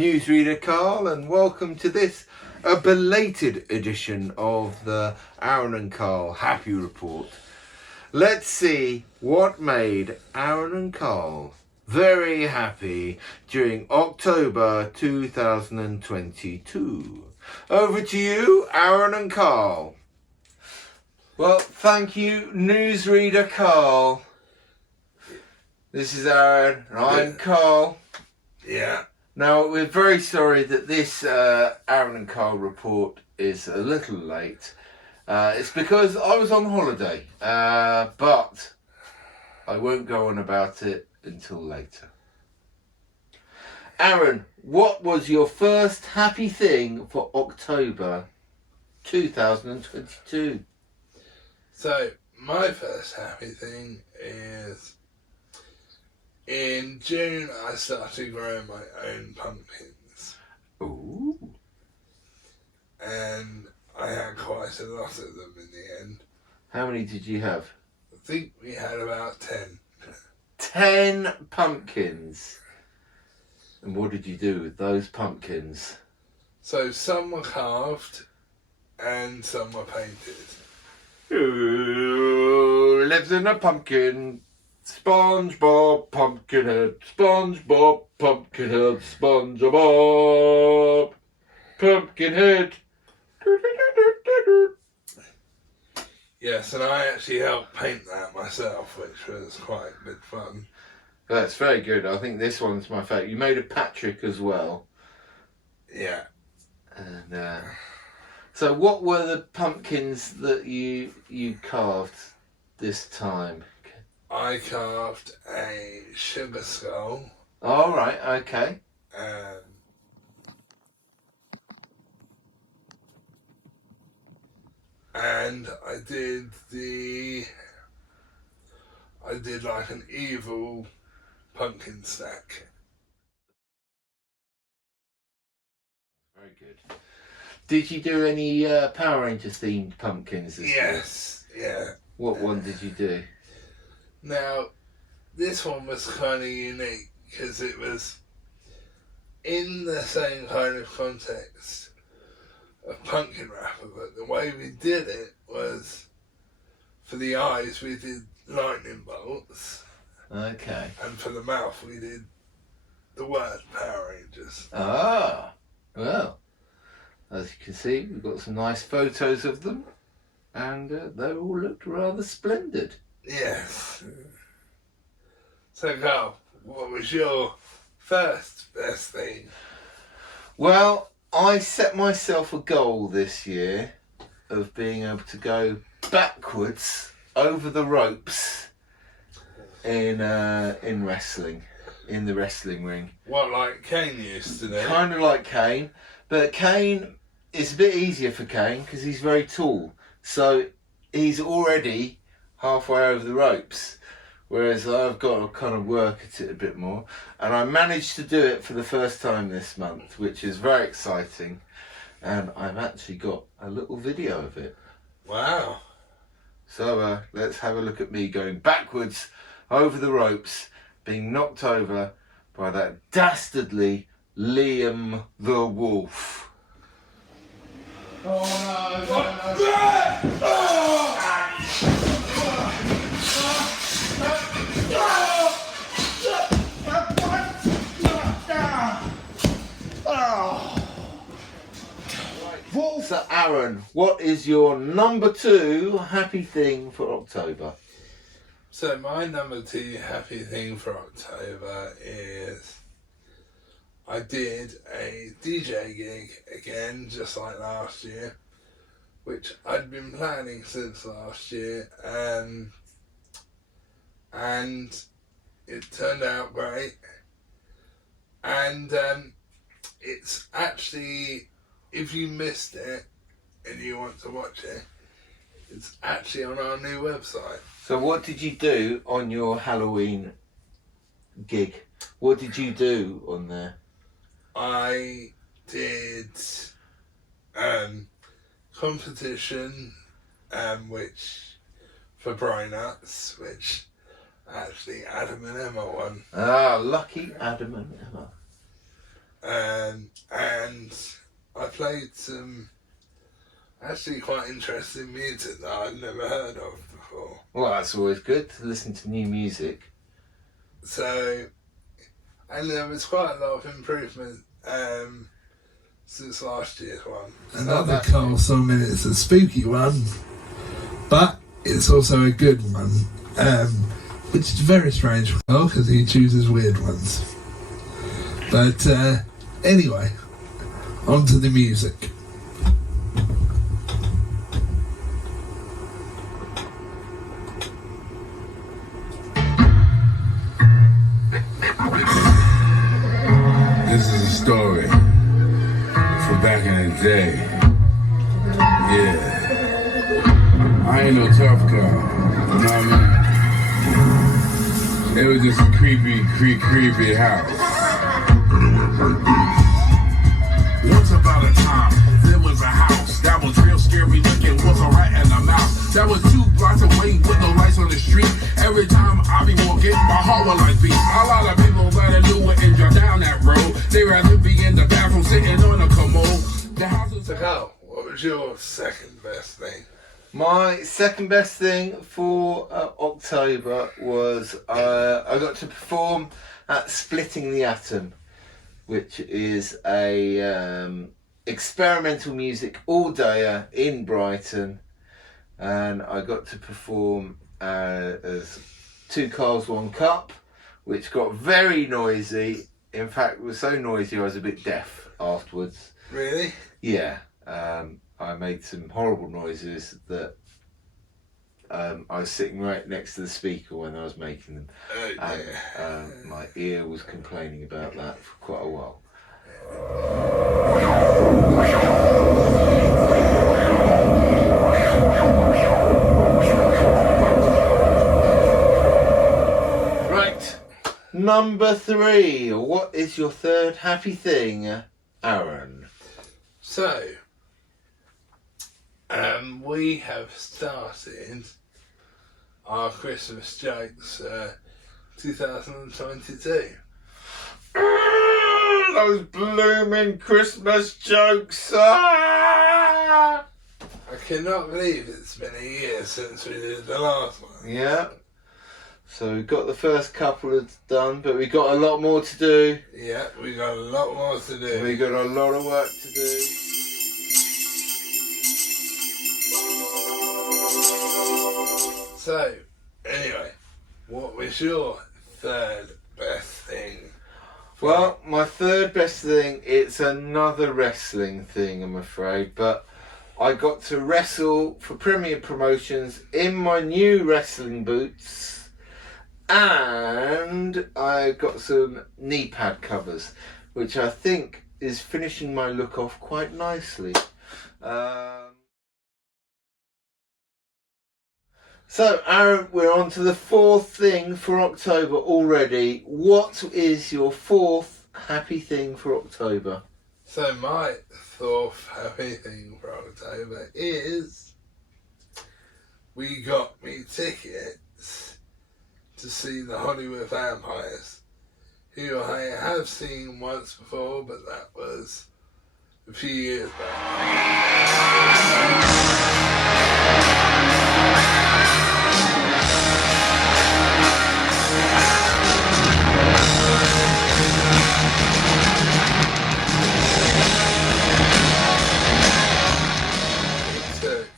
Newsreader Carl, and welcome to this, a belated edition of the Arran and Carl Happy Report. Let's see what made Arran and Carl very happy during October 2022. Over to you, Arran and Carl. Well, thank you, Newsreader Carl. This is Arran, and I'm Carl. Yeah. Now, we're very sorry that this Arran and Carl report is a little late. It's because I was on holiday, but I won't go on about it until later. Arran, what was your first happy thing for October 2022? So, my first happy thing is in June I started growing my own pumpkins. Ooh. And I had quite a lot of them in the end. How many did you have? I think we had about 10. 10 pumpkins. And what did you do with those pumpkins? So some were carved and some were painted. Who lives in a pumpkin? SpongeBob Pumpkinhead, SpongeBob Pumpkinhead, SpongeBob Pumpkinhead. Yes, and I actually helped paint that myself, which was quite good fun. That's very good. I think this one's my favourite. You made a Patrick as well. Yeah. And so what were the pumpkins that you carved this time? I carved a sugar skull. All right, okay. And I did like an evil pumpkin stack. Very good. Did you do any Power Rangers themed pumpkins this year? Yes, yeah. What one did you do? Now, this one was kind of unique because it was in the same kind of context of pumpkin wrapper, but the way we did it was for the eyes we did lightning bolts. Okay. And for the mouth we did the word Power Rangers. Ah, well, as you can see, we've got some nice photos of them, and they all looked rather splendid. Yes. So, Carl, what was your first best thing? Well, I set myself a goal this year of being able to go backwards over the ropes in wrestling, in the wrestling ring. What, like Kane used to do? Kind of like Kane, but Kane, it's a bit easier for Kane because he's very tall, so he's already halfway over the ropes, whereas I've got to kind of work at it a bit more, and I managed to do it for the first time this month, which is very exciting, and I've actually got a little video of it. Wow. So let's have a look at me going backwards over the ropes, being knocked over by that dastardly Liam the Wolf. Oh no. So Arran, what is your number 2 happy thing for October? So my number 2 happy thing for October is I did a DJ gig again, just like last year, which I'd been planning since last year, and it turned out great. And it's actually, if you missed it and you want to watch it, it's actually on our new website. So what did you do on your Halloween gig? What did you do on there? I did competition, which for Bry Nuts, which actually Adam and Emma won. Ah, lucky Adam and Emma. and I played some actually quite interesting music that I'd never heard of before. Well, that's always good to listen to new music. So, and there was quite a lot of improvement since last year's one. Another Carl song, it's a spooky one, but it's also a good one, which is very strange because he chooses weird ones. But anyway, on to the music. This is a story from back in the day. Yeah. I ain't no tough guy. You know what I mean? It was just a creepy house. Once upon a time, there was a house that was real scary looking, was a rat in the mouth. That was 2 blocks away with no lights on the street. Every time I be walking, my heart was like beat. A lot of people better do it and drive down that road. They rather be in the bathroom sitting on a commode. The house was... So Carl, what was your second best thing? My second best thing for October was I got to perform at Splitting the Atom, which is a experimental music all-dayer in Brighton, and I got to perform as 2 Carls 1 Cup, which got very noisy. In fact, it was so noisy I was a bit deaf afterwards. Really? Yeah. I made some horrible noises that I was sitting right next to the speaker when I was making them. And my ear was complaining about that for quite a while. Right, number 3. What is your third happy thing, Arran? So, we have started our Christmas jokes 2022. Those blooming Christmas jokes! Ah! I cannot believe it's been a year since we did the last one. Yeah. So we've got the first couple done, but we've got a lot more to do. Yeah, we got a lot more to do. We've got a lot of work to do. So, anyway, what was your third best thing? Well, my third best thing, it's another wrestling thing, I'm afraid, but I got to wrestle for Premier Promotions in my new wrestling boots, and I got some knee pad covers, which I think is finishing my look off quite nicely. So, Arran, we're on to the 4th thing for October already. What is your 4th happy thing for October? So my 4th happy thing for October is we got me tickets to see the Hollywood Vampires, who I have seen once before, but that was a few years back. It took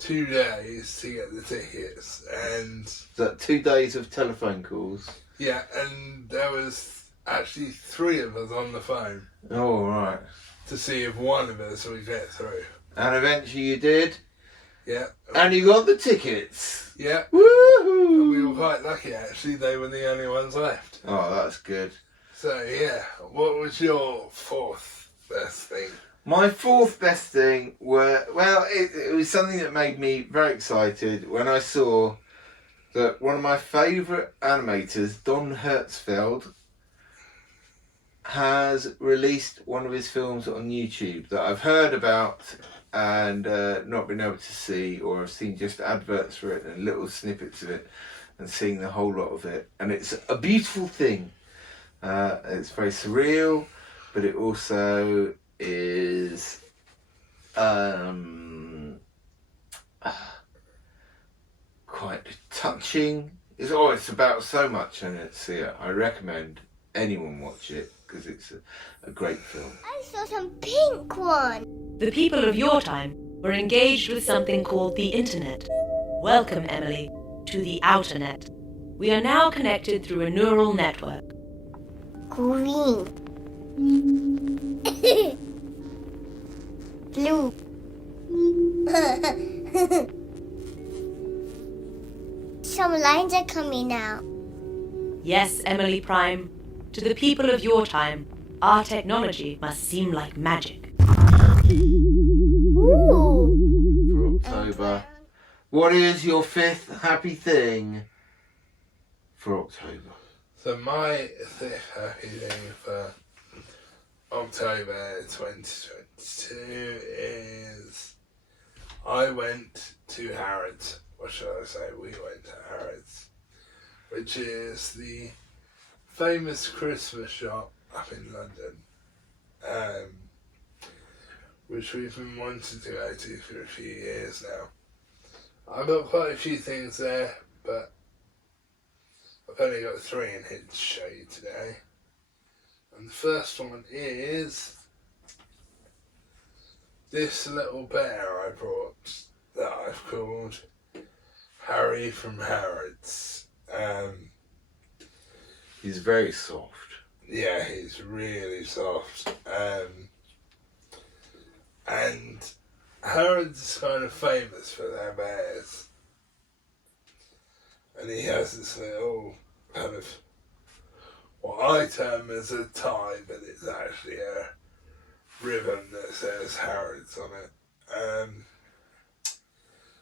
2 days to get the tickets, and Is that 2 days of telephone calls? yeah, and there was actually 3 of us on the phone Oh, right. to see if one of us would get through. And eventually you did? Yeah. And you got the tickets? Yeah. Woohoo! And we were quite lucky, actually. They were the only ones left. Oh, that's good. So, yeah. What was your 4th best thing? My 4th best thing it was something that made me very excited when I saw that one of my favourite animators, Don Hertzfeld, has released one of his films on YouTube that I've heard about and not been able to see, or I've seen just adverts for it and little snippets of it and seeing the whole lot of it. And it's a beautiful thing. It's very surreal. but it also is quite touching. It's about so much in it. So yeah, I recommend anyone watch it because it's a great film. I saw some pink one. The people of your time were engaged with something called the internet. Welcome, Emily, to the outernet. We are now connected through a neural network. Green. Blue. Some lines are coming out. Yes, Emily Prime, to the people of your time, our technology must seem like magic. Ooh. For October. What is your 5th happy thing for October? So my 5th happy thing for October 2022 is I went to Harrods, or shall I say we went to Harrods, which is the famous Christmas shop up in London, which we've been wanting to go to for a few years now. I've got quite a few things there, but I've only got 3 in here to show you today. And the first one is this little bear I brought that I've called Harry from Harrods. He's very soft. Yeah, he's really soft. And Harrods is kind of famous for their bears. And he has this little kind of, what I term as a tie, but it's actually a ribbon that says Harrods on it.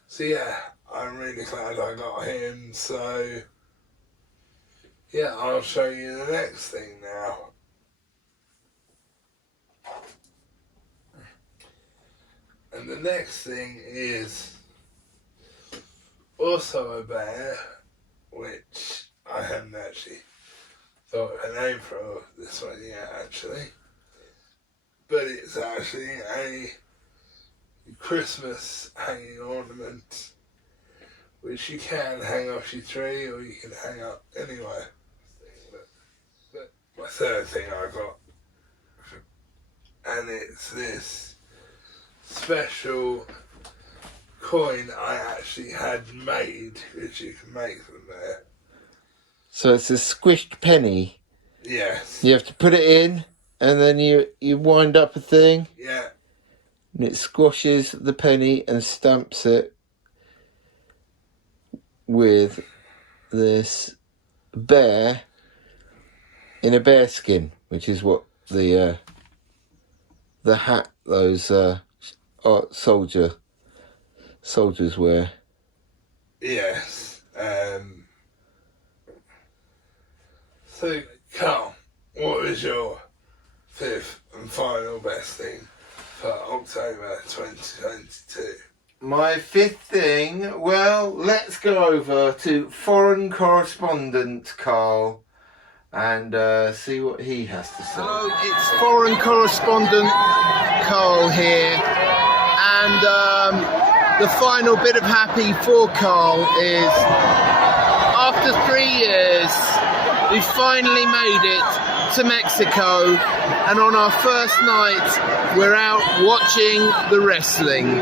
So yeah, I'm really glad I got him. So yeah, I'll show you the next thing now. And the next thing is also a bear, which I haven't actually thought of a name for this one yet, actually. But it's actually a Christmas hanging ornament, which you can hang off your tree or you can hang up anywhere. But my third thing I got, and it's this special coin I actually had made, which you can make from there. So it's a squished penny. Yes. You have to put it in, and then you wind up a thing, Yeah. and it squashes the penny and stamps it with this bear in a bear skin, which is what the hat those soldiers wear. Yes. So, Carl, what was your 5th and final best thing for October 2022? My 5th thing, well, let's go over to foreign correspondent Carl and see what he has to say. Hello, it's foreign correspondent Carl here, and the final bit of happy for Carl is after 3 years we finally made it to Mexico, and on our first night we're out watching the wrestling.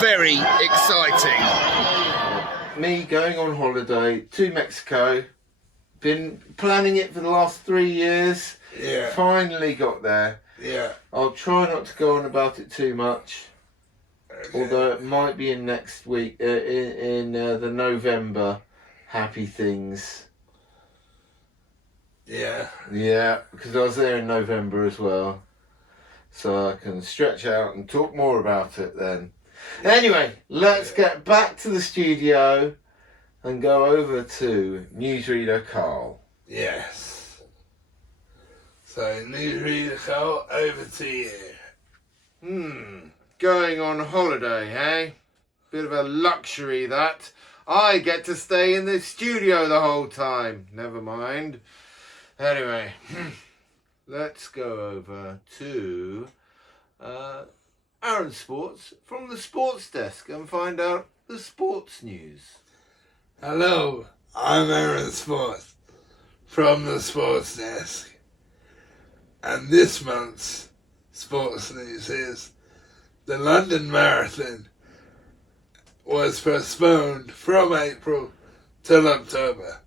Very exciting. Me going on holiday to Mexico, been planning it for the last 3 years, Yeah. finally got there. Yeah. I'll try not to go on about it too much, Okay. although it might be in next week, in the November happy things. Yeah. Yeah, because I was there in November as well, so I can stretch out and talk more about it then. Anyway, let's get back to the studio and go over to newsreader Carl. Yes. So, newsreader Carl, over to you. Going on holiday, eh? Bit of a luxury that. I get to stay in the studio the whole time. Never mind. Anyway, let's go over to Arran Sports from the sports desk and find out the sports news. Hello, I'm Arran Sports from the sports desk. And this month's sports news is the London Marathon was postponed from April till October.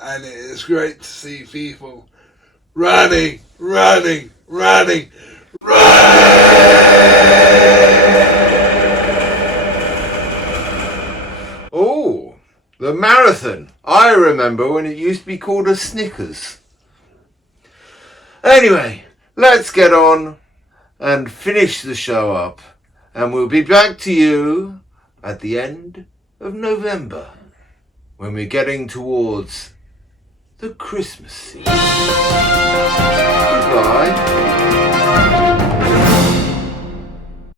And it is great to see people running. Oh, the marathon. I remember when it used to be called a Snickers. Anyway, let's get on and finish the show up. And we'll be back to you at the end of November when we're getting towards the Christmas season. Goodbye.